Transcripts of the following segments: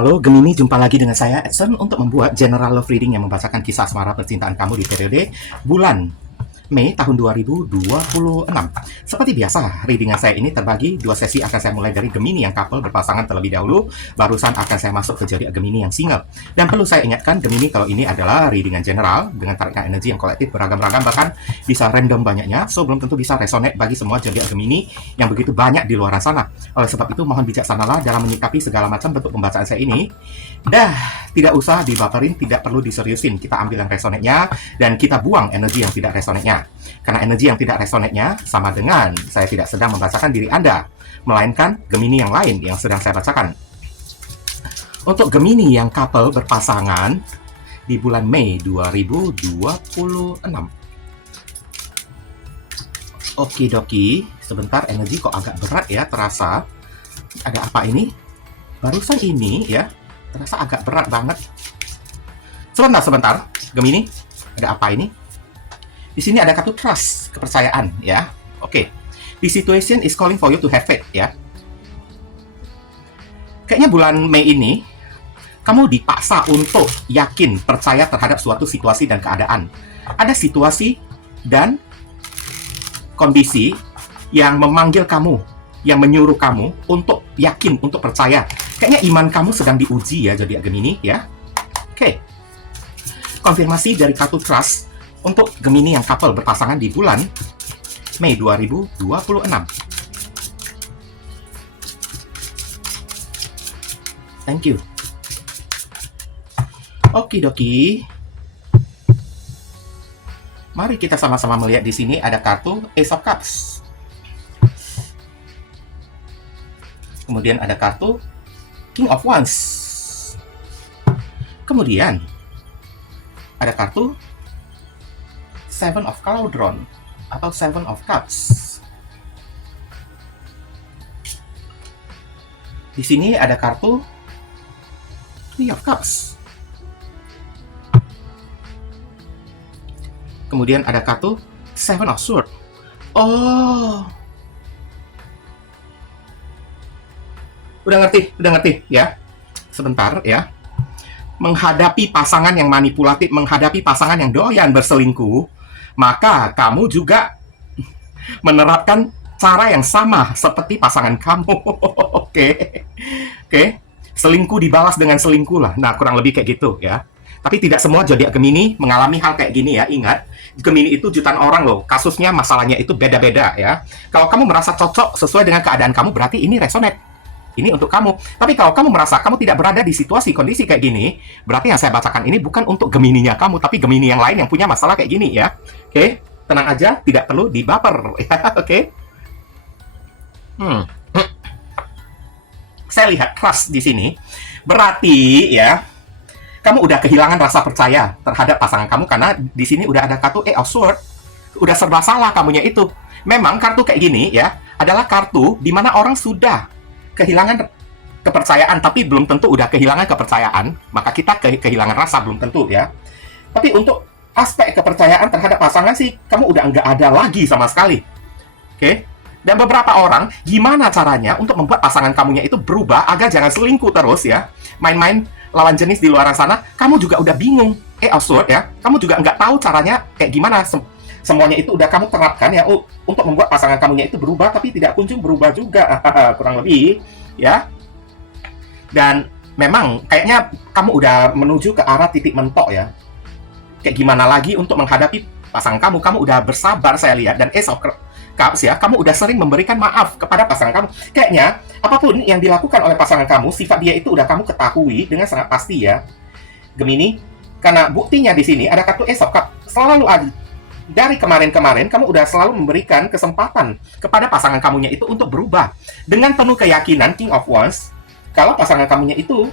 Halo Gemini, jumpa lagi dengan saya Edson untuk membuat general love reading yang membacakan kisah asmara percintaan kamu di periode bulan Mei tahun 2026. Seperti biasa, readingan saya ini terbagi dua sesi. Akan saya mulai dari Gemini yang couple berpasangan terlebih dahulu, barusan akan saya masuk ke zodiak Gemini yang single. Dan perlu saya ingatkan, Gemini kalau ini adalah readingan general dengan tarikan energi yang kolektif beragam-ragam, bahkan bisa random banyaknya, so belum tentu bisa resonate bagi semua zodiak Gemini yang begitu banyak di luar sana. Oleh sebab itu, mohon bijaksanalah dalam menyikapi segala macam bentuk pembacaan saya ini. Tidak usah dibaperin, tidak perlu diseriusin. Kita ambil yang resonate-nya dan kita buang energi yang tidak resonate-nya. Karena energi yang tidak resonate-nya sama dengan saya tidak sedang membacakan diri Anda, melainkan Gemini yang lain yang sedang saya bacakan. Untuk Gemini yang couple berpasangan di bulan Mei 2026. Okidoki, sebentar, energi kok agak berat ya, terasa. Ada apa ini? Barusan ini ya, terasa agak berat banget. Sebentar, Gemini, ada apa ini? Di sini ada kartu trust, kepercayaan ya. Oke. The situation is calling for you to have faith ya. Kayaknya bulan Mei ini kamu dipaksa untuk yakin, percaya terhadap suatu situasi dan keadaan. Ada situasi dan kondisi yang memanggil kamu, yang menyuruh kamu untuk yakin, untuk percaya. Kayaknya iman kamu sedang diuji ya, zodiak Gemini ya. Oke. Konfirmasi dari kartu trust untuk Gemini yang couple berpasangan di bulan Mei 2026. Thank you. Okidoki. Mari kita sama-sama melihat di sini ada kartu Ace of Cups. Kemudian ada kartu King of Wands. Kemudian ada kartu Seven of Cauldron atau Seven of Cups. Di sini ada kartu Three of Cups. Kemudian ada kartu Seven of Swords. Oh, udah ngerti ya. Sebentar ya. Menghadapi pasangan yang manipulatif, menghadapi pasangan yang doyan berselingkuh, maka kamu juga menerapkan cara yang sama seperti pasangan kamu. Oke. Selingkuh dibalas dengan selingkuh lah. Nah, kurang lebih kayak gitu ya. Tapi tidak semua zodiak Gemini mengalami hal kayak gini ya. Ingat, Gemini itu jutaan orang loh. Kasusnya, masalahnya itu beda-beda ya. Kalau kamu merasa cocok sesuai dengan keadaan kamu, berarti ini resonate. Ini untuk kamu. Tapi kalau kamu merasa kamu tidak berada di situasi kondisi kayak gini, berarti yang saya bacakan ini bukan untuk Gemininya kamu, tapi Gemini yang lain yang punya masalah kayak gini ya. Oke, tenang aja, tidak perlu dibaper ya. Oke. Saya lihat trust di sini. Berarti ya, kamu udah kehilangan rasa percaya terhadap pasangan kamu karena di sini udah ada kartu Eight of Swords. Udah serba salah kamunya itu. Memang kartu kayak gini ya adalah kartu di mana orang sudah kehilangan kepercayaan, tapi belum tentu udah kehilangan kepercayaan, maka kita kehilangan rasa belum tentu ya. Tapi untuk aspek kepercayaan terhadap pasangan sih, kamu udah nggak ada lagi sama sekali. Oke? Dan beberapa orang, gimana caranya untuk membuat pasangan kamunya itu berubah agar jangan selingkuh terus ya. Main-main lawan jenis di luar sana, kamu juga udah bingung. Absurd ya. Kamu juga nggak tahu caranya kayak gimana. Semuanya itu udah kamu terapkan ya untuk membuat pasangan kamunya itu berubah, tapi tidak kunjung berubah juga. Kurang lebih ya. Dan memang kayaknya kamu udah menuju ke arah titik mentok ya. Kayak gimana lagi untuk menghadapi pasangan kamu. Kamu udah bersabar saya lihat. Dan Ace of Cups ya, kamu udah sering memberikan maaf kepada pasangan kamu. Kayaknya apapun yang dilakukan oleh pasangan kamu, sifat dia itu udah kamu ketahui dengan sangat pasti ya, Gemini. Karena buktinya di sini ada kartu Ace of Cups. Selalu ada. Dari kemarin-kemarin, kamu udah selalu memberikan kesempatan kepada pasangan kamunya itu untuk berubah. Dengan penuh keyakinan, King of Wands, kalau pasangan kamunya itu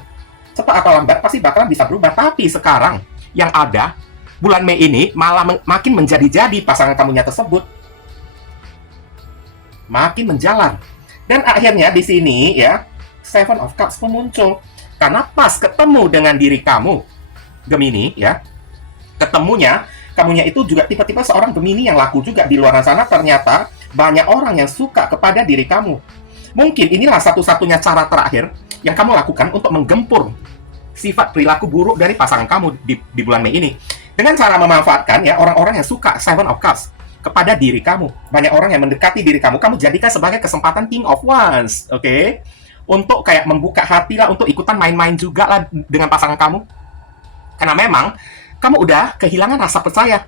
cepat atau lambat pasti bakalan bisa berubah. Tapi sekarang yang ada, bulan Mei ini malah makin menjadi-jadi pasangan kamunya tersebut. Makin menjalar. Dan akhirnya di sini ya, Seven of Cups pun muncul. Karena pas ketemu dengan diri kamu, Gemini ya, ketemunya kamunya itu juga tipe-tipe seorang Gemini yang laku juga di luar sana. Ternyata banyak orang yang suka kepada diri kamu. Mungkin inilah satu-satunya cara terakhir yang kamu lakukan untuk menggempur sifat perilaku buruk dari pasangan kamu di bulan Mei ini. Dengan cara memanfaatkan ya orang-orang yang suka Seven of Cups kepada diri kamu. Banyak orang yang mendekati diri kamu, kamu jadikan sebagai kesempatan King of Wands, oke? Untuk kayak membuka hati lah, untuk ikutan main-main juga lah dengan pasangan kamu. Karena memang kamu udah kehilangan rasa percaya.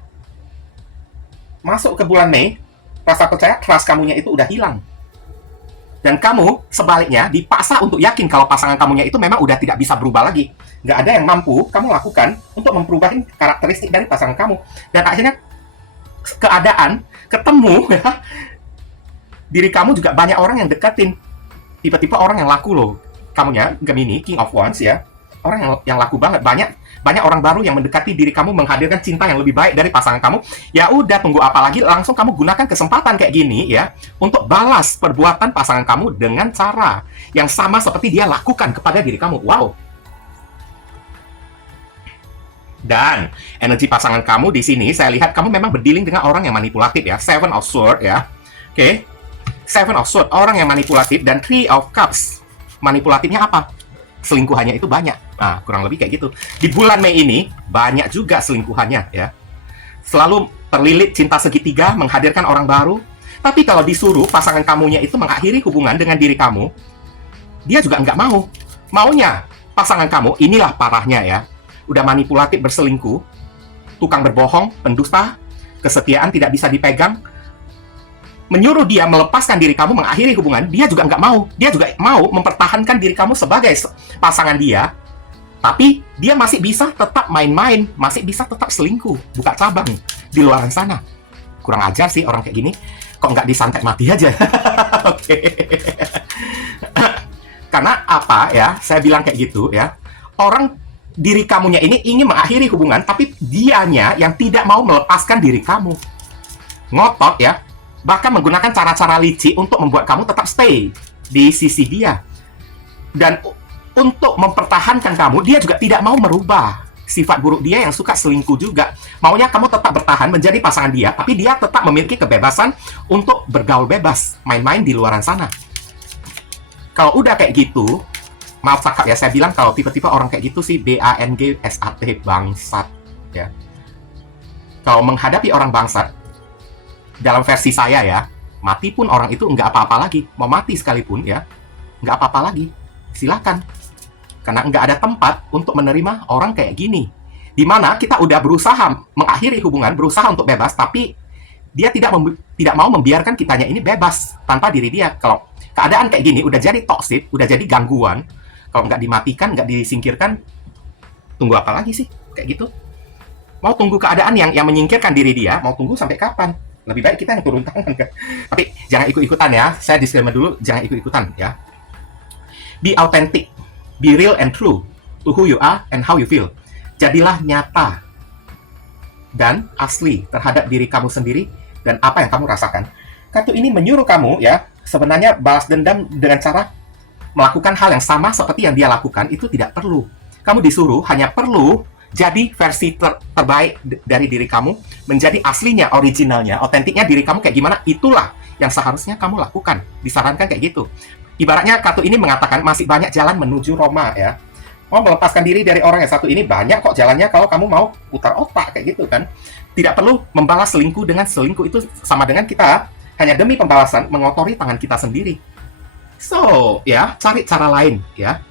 Masuk ke bulan Mei, rasa percaya, trust kamunya itu udah hilang. Dan kamu sebaliknya dipaksa untuk yakin kalau pasangan kamunya itu memang udah tidak bisa berubah lagi. Nggak ada yang mampu kamu lakukan untuk memperubahin karakteristik dari pasangan kamu. Dan akhirnya keadaan ketemu ya, diri kamu juga banyak orang yang deketin. Tipe-tipe orang yang laku loh. Kamunya Gemini, King of Wands ya. Orang yang laku banget. Banyak orang baru yang mendekati diri kamu, menghadirkan cinta yang lebih baik dari pasangan kamu. Ya udah, tunggu apa lagi, langsung kamu gunakan kesempatan kayak gini ya untuk balas perbuatan pasangan kamu dengan cara yang sama seperti dia lakukan kepada diri kamu. Wow. Dan energi pasangan kamu di sini saya lihat kamu memang berdealing dengan orang yang manipulatif ya. Seven of Swords ya. Oke. Seven of Swords, orang yang manipulatif, dan Three of Cups. Manipulatifnya apa? Selingkuhannya itu banyak. Nah, kurang lebih kayak gitu. Di bulan Mei ini, banyak juga selingkuhannya, ya. Selalu terlilit cinta segitiga, menghadirkan orang baru. Tapi kalau disuruh pasangan kamunya itu mengakhiri hubungan dengan diri kamu, dia juga nggak mau. Maunya pasangan kamu, inilah parahnya ya. Udah manipulatif, berselingkuh, tukang berbohong, pendusta, kesetiaan tidak bisa dipegang, menyuruh dia melepaskan diri kamu, mengakhiri hubungan, dia juga nggak mau. Dia juga mau mempertahankan diri kamu sebagai pasangan dia, tapi dia masih bisa tetap main-main, masih bisa tetap selingkuh, buka cabang di luar sana. Kurang ajar sih orang kayak gini. Kok nggak disantet mati aja? Oke. Karena apa ya, saya bilang kayak gitu ya, orang diri kamunya ini ingin mengakhiri hubungan, tapi dianya yang tidak mau melepaskan diri kamu. Ngotot ya, bahkan menggunakan cara-cara licik untuk membuat kamu tetap stay di sisi dia. Dan untuk mempertahankan kamu, dia juga tidak mau merubah sifat buruk dia yang suka selingkuh juga. Maunya kamu tetap bertahan menjadi pasangan dia, tapi dia tetap memiliki kebebasan untuk bergaul bebas, main-main di luaran sana. Kalau udah kayak gitu, maaf cakap ya, saya bilang kalau tipe-tipe orang kayak gitu sih BANGSAT, bangsat ya. Kalau menghadapi orang bangsat, dalam versi saya ya, mati pun orang itu nggak apa-apa lagi. Mau mati sekalipun ya, nggak apa-apa lagi. Silakan. Karena nggak ada tempat untuk menerima orang kayak gini. Dimana kita udah berusaha mengakhiri hubungan, berusaha untuk bebas, tapi dia tidak mau membiarkan kitanya ini bebas tanpa diri dia. Kalau keadaan kayak gini udah jadi toxic, udah jadi gangguan, kalau nggak dimatikan, nggak disingkirkan, tunggu apa lagi sih? Kayak gitu. Mau tunggu keadaan yang menyingkirkan diri dia, mau tunggu sampai kapan? Lebih baik kita yang turun tangan kan. Tapi jangan ikut-ikutan ya. Saya disclaimer dulu, jangan ikut-ikutan ya. Be authentic, be real and true to who you are and how you feel. Jadilah nyata dan asli terhadap diri kamu sendiri dan apa yang kamu rasakan. Kartu ini menyuruh kamu ya, sebenarnya balas dendam dengan cara melakukan hal yang sama seperti yang dia lakukan itu tidak perlu. Kamu disuruh hanya perlu jadi versi terbaik dari diri kamu, menjadi aslinya, originalnya, otentiknya diri kamu kayak gimana, itulah yang seharusnya kamu lakukan. Disarankan kayak gitu. Ibaratnya kartu ini mengatakan masih banyak jalan menuju Roma ya. Mau melepaskan diri dari orang yang satu ini banyak kok jalannya kalau kamu mau putar otak kayak gitu kan. Tidak perlu membalas selingkuh dengan selingkuh, itu sama dengan kita hanya demi pembalasan mengotori tangan kita sendiri. So, ya, cari cara lain ya.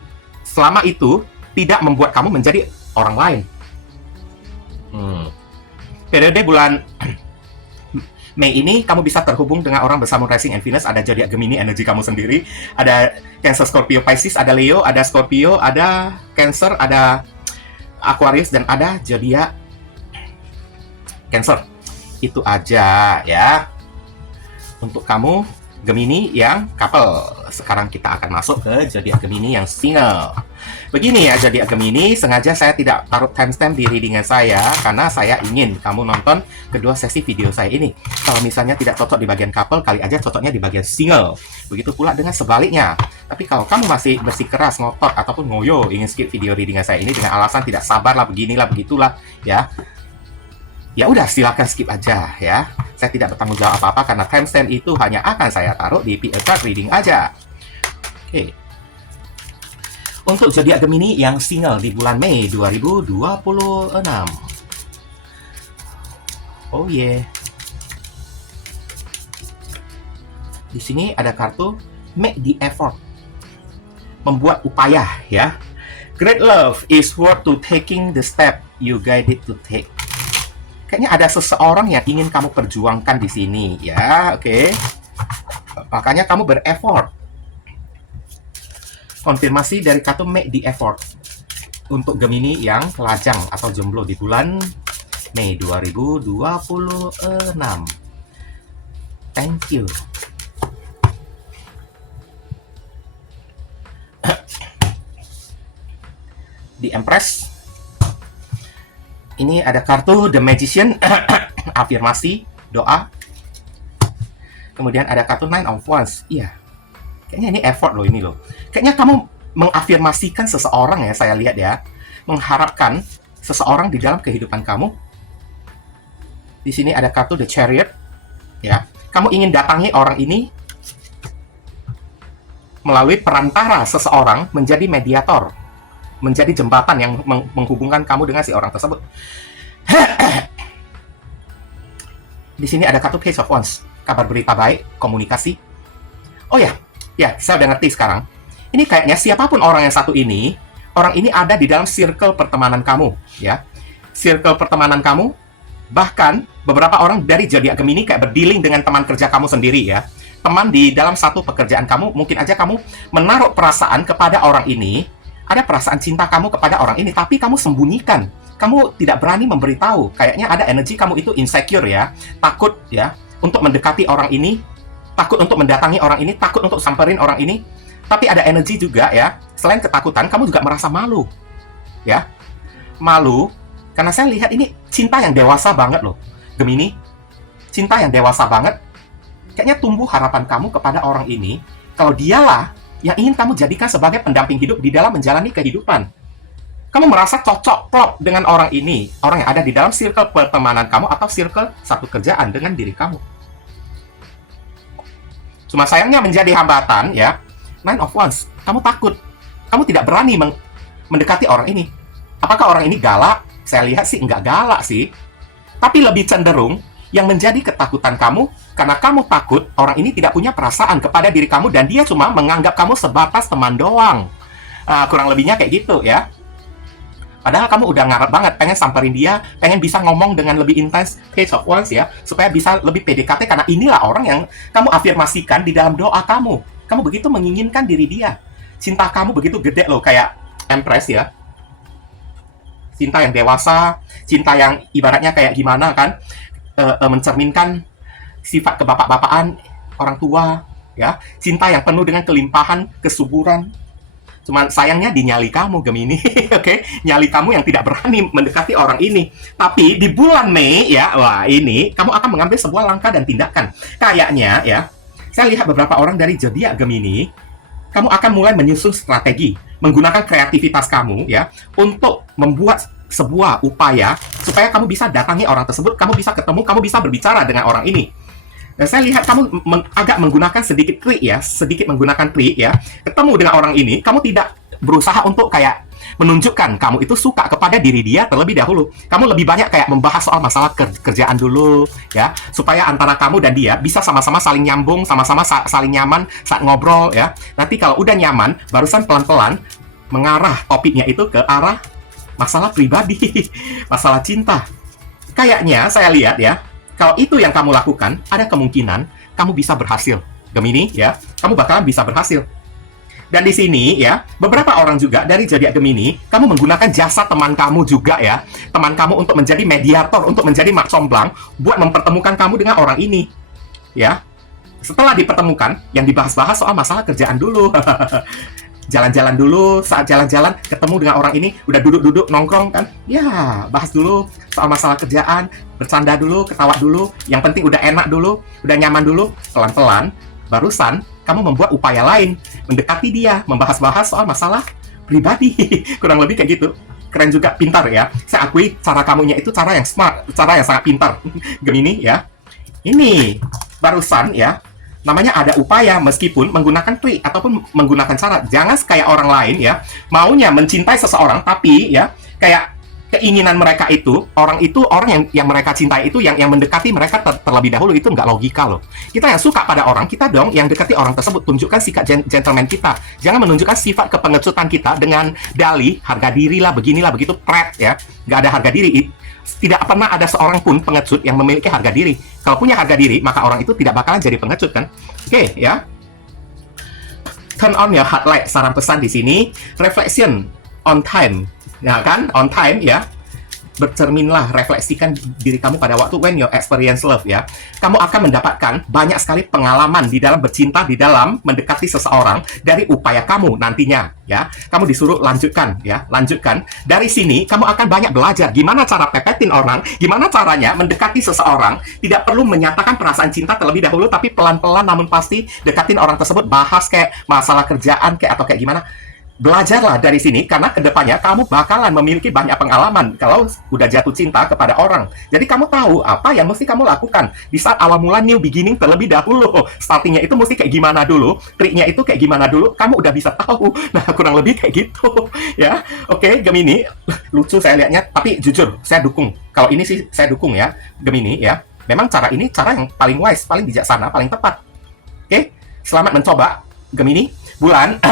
Selama itu tidak membuat kamu menjadi orang lain. Periode bulan Mei ini kamu bisa terhubung dengan orang bersama Rising and Venus. Ada zodiak Gemini, energi kamu sendiri. Ada Cancer, Scorpio, Pisces, ada Leo, ada Scorpio, ada Cancer, ada Aquarius, dan ada zodiak Cancer. Itu aja ya untuk kamu Gemini yang couple. Sekarang kita akan masuk ke zodiak Gemini yang single. Begini ya, zodiak Gemini, sengaja saya tidak taruh timestamp di readingan saya karena saya ingin kamu nonton kedua sesi video saya ini. Kalau misalnya tidak cocok di bagian couple, kali aja cocoknya di bagian single. Begitu pula dengan sebaliknya. Tapi kalau kamu masih bersikeras, ngotot, ataupun ngoyo ingin skip video readingan saya ini dengan alasan tidak sabar lah, beginilah, begitulah ya, ya udah silakan skip aja ya. Saya tidak bertanggung jawab apa-apa karena timestamp itu hanya akan saya taruh di PL card reading aja. Oke. Untuk zodiak Gemini yang single di bulan Mei 2026. Oh yeah. Di sini ada kartu make the effort. Membuat upaya ya. Great love is worth to taking the step you guided to take. Kayaknya ada seseorang yang ingin kamu perjuangkan di sini ya, oke. Makanya kamu bereffort. Konfirmasi dari kartu make the effort untuk Gemini yang lajang atau jomblo di bulan Mei 2026. Thank you. Di Empress ini ada kartu The Magician, afirmasi, doa. Kemudian ada kartu Nine of Wands. Iya, kayaknya ini effort loh ini loh. Kayaknya kamu mengafirmasikan seseorang ya, saya lihat ya. Mengharapkan seseorang di dalam kehidupan kamu. Di sini ada kartu The Chariot. Ya, kamu ingin datangi orang ini melalui perantara seseorang menjadi mediator, menjadi jembatan yang menghubungkan kamu dengan si orang tersebut. Di sini ada kartu Page of Wands, kabar berita baik, komunikasi. Oh ya, saya udah ngerti sekarang. Ini kayaknya siapapun orang yang satu ini, orang ini ada di dalam circle pertemanan kamu, ya. Circle pertemanan kamu, bahkan beberapa orang dari zodiak Gemini kayak berdealing dengan teman kerja kamu sendiri ya. Teman di dalam satu pekerjaan kamu, mungkin aja kamu menaruh perasaan kepada orang ini, ada perasaan cinta kamu kepada orang ini, tapi kamu sembunyikan. Kamu tidak berani memberitahu. Kayaknya ada energi kamu itu insecure ya, takut ya untuk mendekati orang ini, takut untuk mendatangi orang ini, takut untuk samperin orang ini. Tapi ada energi juga ya, selain ketakutan, kamu juga merasa malu. Ya, malu, karena saya lihat ini cinta yang dewasa banget loh, Gemini. Cinta yang dewasa banget. Kayaknya tumbuh harapan kamu kepada orang ini, kalau dialah yang ingin kamu jadikan sebagai pendamping hidup di dalam menjalani kehidupan. Kamu merasa cocok klop dengan orang ini, orang yang ada di dalam circle pertemanan kamu atau circle satu kerjaan dengan diri kamu. Cuma sayangnya menjadi hambatan ya, Nine of Wands, kamu takut. Kamu tidak berani mendekati orang ini. Apakah orang ini galak? Saya lihat sih nggak galak sih. Tapi lebih cenderung yang menjadi ketakutan kamu, karena kamu takut orang ini tidak punya perasaan kepada diri kamu dan dia cuma menganggap kamu sebatas teman doang. Kurang lebihnya kayak gitu ya. Padahal kamu udah ngarep banget, pengen samperin dia, pengen bisa ngomong dengan lebih intens, Page of Wands ya, supaya bisa lebih PDKT, karena inilah orang yang kamu afirmasikan di dalam doa kamu. Kamu begitu menginginkan diri dia. Cinta kamu begitu gede loh, kayak Empress ya. Cinta yang dewasa, cinta yang ibaratnya kayak gimana kan, mencerminkan sifat kebapak-bapaan orang tua, ya. Cinta yang penuh dengan kelimpahan, kesuburan. Cuman sayangnya di nyali kamu, Gemini, oke? Nyali kamu yang tidak berani mendekati orang ini. Tapi di bulan Mei, ya, wah ini, kamu akan mengambil sebuah langkah dan tindakan. Kayaknya, ya, saya lihat beberapa orang dari zodiak Gemini, kamu akan mulai menyusun strategi, menggunakan kreativitas kamu, ya, untuk membuat sebuah upaya supaya kamu bisa datangi orang tersebut, kamu bisa ketemu, kamu bisa berbicara dengan orang ini. Dan saya lihat kamu agak menggunakan sedikit trik ya, sedikit menggunakan trik ya. Ketemu dengan orang ini, kamu tidak berusaha untuk kayak menunjukkan kamu itu suka kepada diri dia terlebih dahulu. Kamu lebih banyak kayak membahas soal masalah kerjaan dulu ya, supaya antara kamu dan dia bisa sama-sama saling nyambung, sama-sama saling nyaman saat ngobrol ya. Nanti kalau udah nyaman, barusan pelan-pelan mengarah topiknya itu ke arah masalah pribadi, masalah cinta. Kayaknya saya lihat ya, kalau itu yang kamu lakukan, ada kemungkinan kamu bisa berhasil. Gemini, ya, kamu bakalan bisa berhasil. Dan di sini, ya, beberapa orang juga dari zodiak Gemini, kamu menggunakan jasa teman kamu juga, ya. Teman kamu untuk menjadi mediator, untuk menjadi mak comblang, buat mempertemukan kamu dengan orang ini. Ya. Setelah dipertemukan, yang dibahas-bahas soal masalah kerjaan dulu. Jalan-jalan dulu, saat jalan-jalan ketemu dengan orang ini, udah duduk-duduk nongkrong kan, ya bahas dulu soal masalah kerjaan, bercanda dulu, ketawa dulu, yang penting udah enak dulu, udah nyaman dulu, pelan-pelan, barusan kamu membuat upaya lain, mendekati dia, membahas-bahas soal masalah pribadi, kurang lebih kayak gitu. Keren juga, pintar ya, saya akui cara kamunya itu cara yang smart, cara yang sangat pintar, Gemini ya. Ini, barusan ya, Namanya ada upaya meskipun menggunakan trik ataupun menggunakan cara. Jangan kayak orang lain ya, maunya mencintai seseorang tapi ya kayak keinginan mereka itu, orang yang mereka cintai itu yang mendekati mereka terlebih dahulu, itu nggak logika loh. Kita yang suka pada orang, kita dong yang dekati orang tersebut, tunjukkan sikap gentleman kita. Jangan menunjukkan sifat kepengecutan kita dengan dalih harga diri lah, beginilah begitu, pret ya. Nggak ada harga diri. Tidak pernah ada seorang pun pengecut yang memiliki harga diri. Kalau punya harga diri, maka orang itu tidak bakalan jadi pengecut kan. Oke, ya. Turn on your heart light. Saran pesan di sini, reflection on time. Ya kan, on time ya. Bercerminlah, refleksikan diri kamu pada waktu when you experience love ya. Kamu akan mendapatkan banyak sekali pengalaman di dalam bercinta, di dalam mendekati seseorang dari upaya kamu nantinya ya. Kamu disuruh lanjutkan ya, lanjutkan. Dari sini kamu akan banyak belajar gimana cara pepetin orang, gimana caranya mendekati seseorang. Tidak perlu menyatakan perasaan cinta terlebih dahulu, tapi pelan-pelan namun pasti dekatin orang tersebut, bahas kayak masalah kerjaan kayak atau kayak gimana. Belajarlah dari sini, karena kedepannya kamu bakalan memiliki banyak pengalaman kalau udah jatuh cinta kepada orang. Jadi kamu tahu apa yang mesti kamu lakukan di saat awal mula new beginning terlebih dahulu. Startingnya itu mesti kayak gimana dulu, triknya itu kayak gimana dulu, kamu udah bisa tahu. Nah, kurang lebih kayak gitu ya. Oke, Gemini, lucu saya lihatnya, tapi jujur saya dukung. Kalau ini sih saya dukung ya, Gemini ya. Memang cara ini cara yang paling wise, paling bijaksana, paling tepat. Oke, selamat mencoba, Gemini. Bulan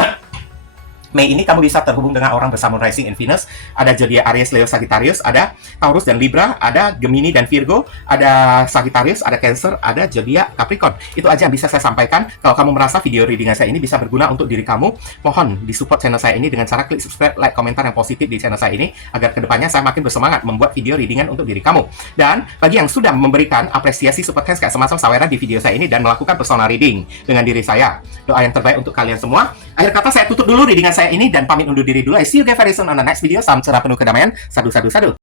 Mei ini kamu bisa terhubung dengan orang bersamun rising in Venus, ada zodiak Aries, Leo, Sagittarius, ada Taurus dan Libra, ada Gemini dan Virgo, ada Sagittarius, ada Cancer, ada zodiak Capricorn. Itu aja yang bisa saya sampaikan. Kalau kamu merasa video readingan saya ini bisa berguna untuk diri kamu, mohon disupport channel saya ini dengan cara klik subscribe, like, komentar yang positif di channel saya ini, agar kedepannya saya makin bersemangat membuat video readingan untuk diri kamu. Dan bagi yang sudah memberikan apresiasi super thanks kayak semacam saweran di video saya ini dan melakukan personal reading dengan diri saya, doa yang terbaik untuk kalian semua. Akhir kata saya tutup dulu readingan saya ini dan pamit undur diri dulu. I see you guys very soon on the next video. Salam cerah penuh kedamaian. Sadu, sadu, sadu.